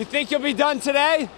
You think you'll be done today?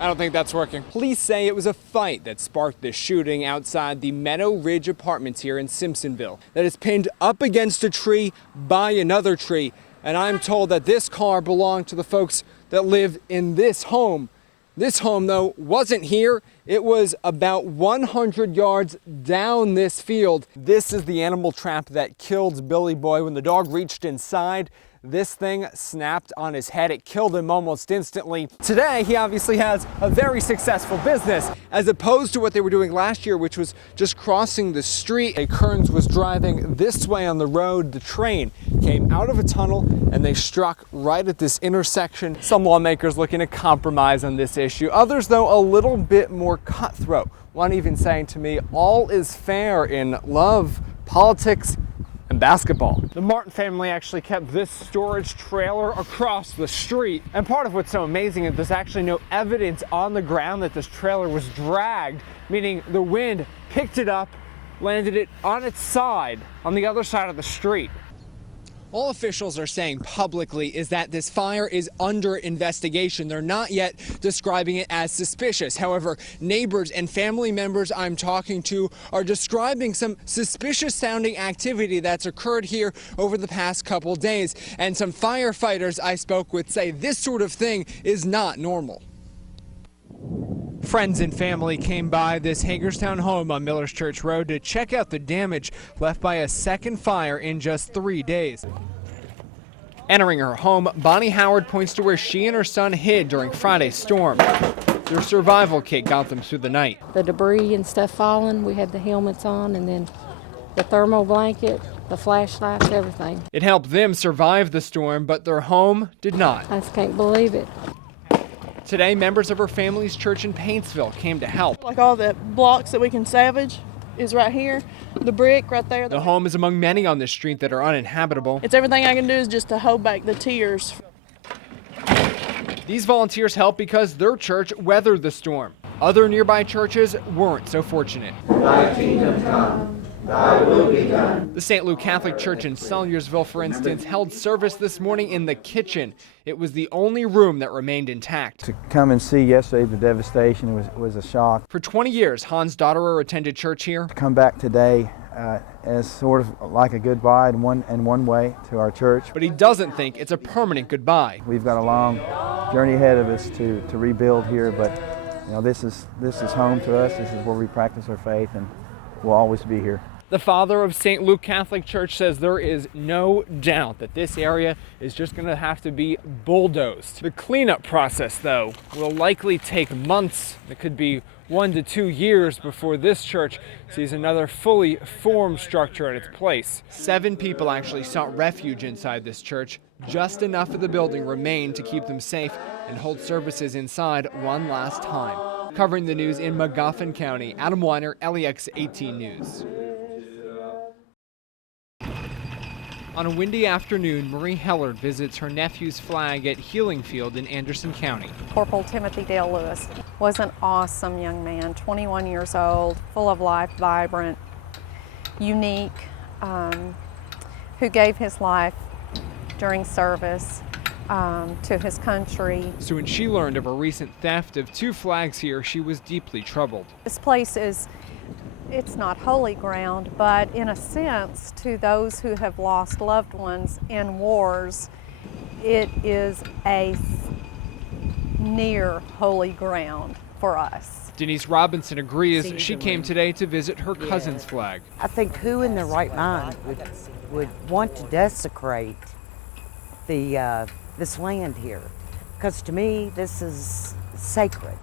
I don't think that's working. Police say it was a fight that sparked the shooting outside the Meadow Ridge Apartments here in Simpsonville that is pinned up against a tree by another tree. And I'm told that this car belonged to the folks that live in this home. This home, though, wasn't here. It was about 100 yards down this field. This is the animal trap that killed Billy Boy. When the dog reached inside, this thing snapped on his head. It killed him almost instantly. Today, he obviously has a very successful business, as opposed to what they were doing last year, which was just crossing the street. A Kearns was driving this way on the road. The train came out of a tunnel and they struck right at this intersection. Some lawmakers looking to compromise on this issue. Others, though, a little bit more cutthroat. One even saying to me, all is fair in love, politics, and basketball. The Martin family actually kept this storage trailer across the street. And part of what's so amazing is there's actually no evidence on the ground that this trailer was dragged, meaning the wind picked it up, landed it on its side on the other side of the street. All officials are saying publicly is that this fire is under investigation. They're not yet describing it as suspicious. However, neighbors and family members I'm talking to are describing some suspicious sounding activity that's occurred here over the past couple days. And some firefighters I spoke with say this sort of thing is not normal. Friends and family came by this Hagerstown home on Millers Church Road to check out the damage left by a second fire in just 3 days. Entering her home, Bonnie Howard points to where she and her son hid during Friday's storm. Their survival kit got them through the night. The debris and stuff falling, we had the helmets on, and then the thermal blanket, the flashlights, everything. It helped them survive the storm, but their home did not. I just can't believe it. Today, members of her family's church in Paintsville came to help. Like all the blocks that we can salvage is right here. The brick right there. The home is among many on this street that are uninhabitable. It's everything I can do is just to hold back the tears. These volunteers help because their church weathered the storm. Other nearby churches weren't so fortunate. Thy kingdom come. Thy will be done. The St. Luke Catholic Church in Selliersville, for instance, held service this morning in the kitchen. It was the only room that remained intact. To come and see yesterday the devastation was a shock. For 20 years, Hans Dotterer attended church here. To come back today as sort of like a goodbye in one way to our church. But he doesn't think it's a permanent goodbye. We've got a long journey ahead of us to rebuild here, but you know, this is home to us. This is where we practice our faith, and we'll always be here. The father of St. Luke Catholic Church says there is no doubt that this area is just going to have to be bulldozed. The cleanup process, though, will likely take months. It could be 1 to 2 years before this church sees another fully formed structure in its place. 7 people actually sought refuge inside this church. Just enough of the building remained to keep them safe and hold services inside one last time. Covering the news in Magoffin County, Adam Weiner, LEX 18 News. On a windy afternoon, Marie Hellard visits her nephew's flag at Healing Field in Anderson County. Corporal Timothy Dale Lewis was an awesome young man, 21 years old, full of life, vibrant, unique, who gave his life during service to his country. So when she learned of a recent theft of 2 flags here, she was deeply troubled. This place it's not holy ground, but in a sense, to those who have lost loved ones in wars, it is a near holy ground for us. Denise Robinson agrees. She came today to visit her cousin's flag. I think who in their right mind would want to desecrate this land here? Because to me, this is sacred.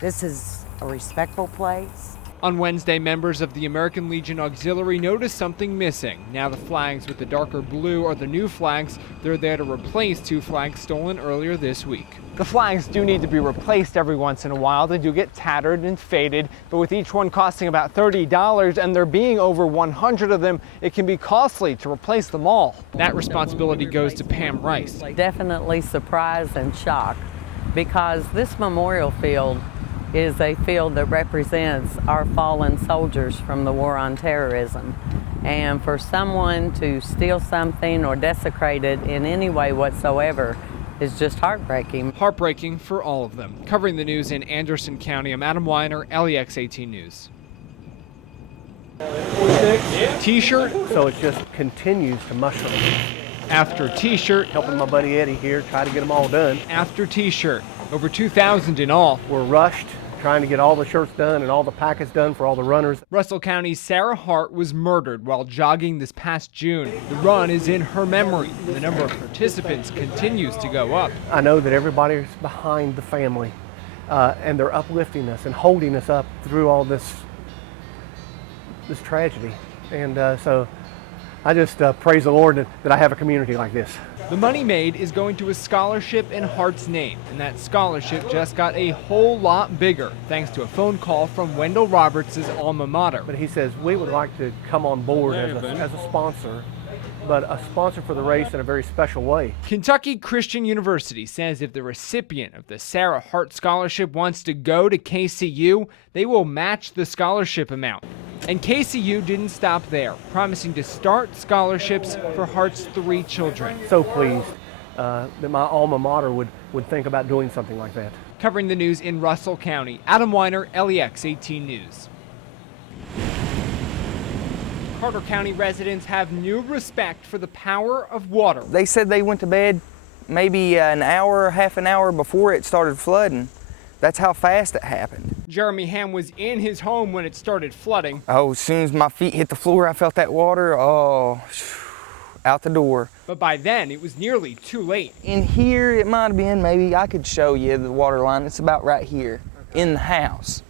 This is a respectful place. On Wednesday, members of the American Legion Auxiliary noticed something missing. Now the flags with the darker blue are the new flags. They're there to replace 2 flags stolen earlier this week. The flags do need to be replaced every once in a while. They do get tattered and faded, but with each one costing about $30 and there being over 100 of them, it can be costly to replace them all. That responsibility goes to Pam Rice. Definitely surprise and shock, because this memorial field is a field that represents our fallen soldiers from the war on terrorism. And for someone to steal something or desecrate it in any way whatsoever is just heartbreaking. Heartbreaking for all of them. Covering the news in Anderson County, I'm Adam Weiner, LEX 18 News. T-shirt So it just continues to mushroom. after T-shirt Helping my buddy Eddie here try to get them all done. after T-shirt. Over 2,000 in all. We're rushed trying to get all the shirts done and all the packets done for all the runners. Russell County's Sarah Hart was murdered while jogging this past June. The run is in her memory. The number of participants continues to go up. I know that everybody's behind the family and they're uplifting us and holding us up through all this tragedy. And so I just praise the Lord that I have a community like this. The money made is going to a scholarship in Hart's name, and that scholarship just got a whole lot bigger thanks to a phone call from Wendell Roberts' alma mater. But he says, we would like to come on board as a sponsor, but a sponsor for the race in a very special way. Kentucky Christian University says if the recipient of the Sarah Hart Scholarship wants to go to KCU, they will match the scholarship amount. And KCU didn't stop there, promising to start scholarships for Hart's 3 children. So pleased that my alma mater would think about doing something like that. Covering the news in Russell County, Adam Weiner, LEX 18 News. Carter County residents have new respect for the power of water. They said they went to bed maybe an hour, half an hour before it started flooding. That's how fast it happened. Jeremy Ham was in his home when it started flooding. Oh, as soon as my feet hit the floor, I felt that water, out the door. But by then, it was nearly too late. In here, it might have been, maybe I could show you the water line. It's about right here in the house.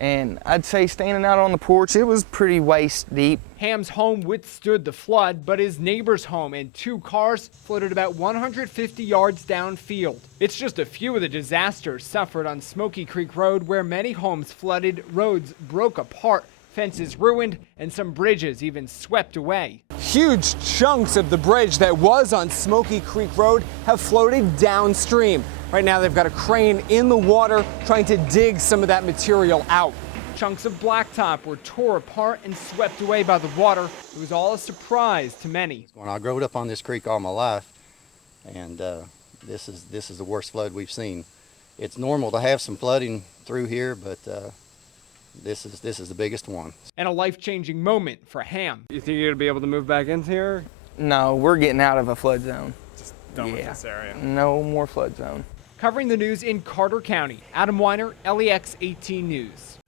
And I'd say standing out on the porch, it was pretty waist deep. Ham's home withstood the flood, but his neighbor's home and 2 cars floated about 150 yards downfield. It's just a few of the disasters suffered on Smoky Creek Road, where many homes flooded, roads broke apart, fences ruined, and some bridges even swept away. Huge chunks of the bridge that was on Smoky Creek Road have floated downstream. Right now they've got a crane in the water trying to dig some of that material out. Chunks of blacktop were tore apart and swept away by the water. It was all a surprise to many. When I grew up on this creek all my life, and this is the worst flood we've seen. It's normal to have some flooding through here, but this is the biggest one. And a life-changing moment for Ham. You think you're gonna be able to move back into here? No, we're getting out of a flood zone. Just done with this area. No more flood zone. Covering the news in Carter County, Adam Weiner, LEX 18 News.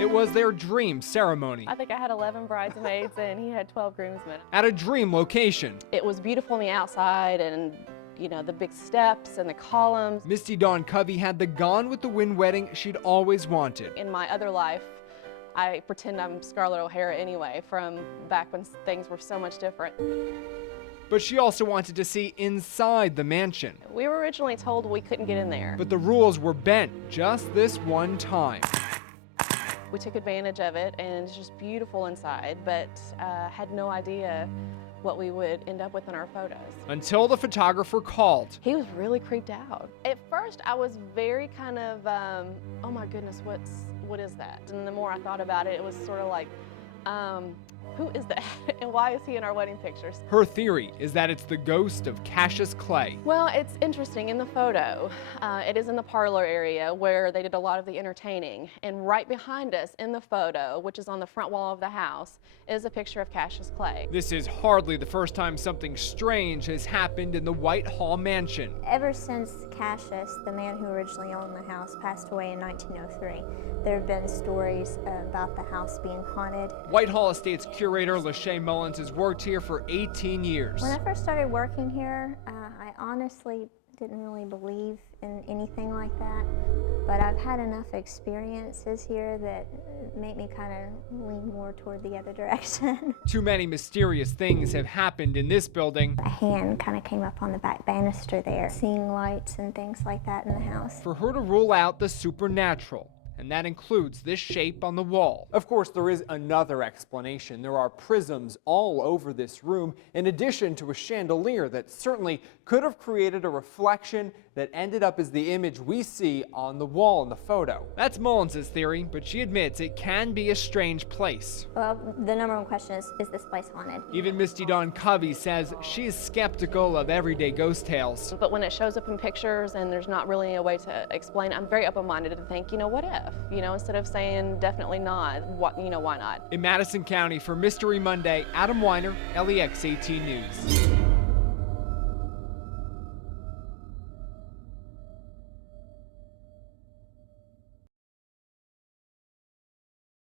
It was their dream ceremony I think I had 11 bridesmaids and he had 12 groomsmen. at a dream location. It was beautiful on the outside and, you know, the big steps and the columns. Misty Dawn Covey had the Gone with the Wind wedding she'd always wanted. In my other life, I pretend I'm Scarlett O'Hara anyway, from back when things were so much different. But she also wanted to see inside the mansion. We were originally told we couldn't get in there. But the rules were bent just this one time. We took advantage of it and it's just beautiful inside, but had no idea what we would end up with in our photos. Until the photographer called. He was really creeped out. At first, I was very kind of, oh my goodness, what is that? And the more I thought about it, it was sort of like, who is that? And why is he in our wedding pictures? Her theory is that it's the ghost of Cassius Clay. Well, it's interesting. In the photo, it is in the parlor area where they did a lot of the entertaining. And right behind us in the photo, which is on the front wall of the house, is a picture of Cassius Clay. This is hardly the first time something strange has happened in the Whitehall mansion. Ever since Cassius, the man who originally owned the house, passed away in 1903, there have been stories about the house being haunted. Whitehall Estates curator Lachey Mullins has worked here for 18 years. When I first started working here, I honestly didn't really believe in anything like that. But I've had enough experiences here that make me kind of lean more toward the other direction. Too many mysterious things have happened in this building. A hand kind of came up on the back banister there, seeing lights and things like that in the house. For her to rule out the supernatural. And that includes this shape on the wall. Of course, there is another explanation. There are prisms all over this room, in addition to a chandelier that certainly could have created a reflection that ended up as the image we see on the wall in the photo. That's Mullins' theory, but she admits it can be a strange place. Well, the number one question is this place haunted? Even Misty Dawn Covey says she's skeptical of everyday ghost tales. But when it shows up in pictures and there's not really a way to explain, I'm very open-minded to think, what if? Instead of saying definitely not, why not? In Madison County, for Mystery Monday, Adam Weiner, LEX 18 News.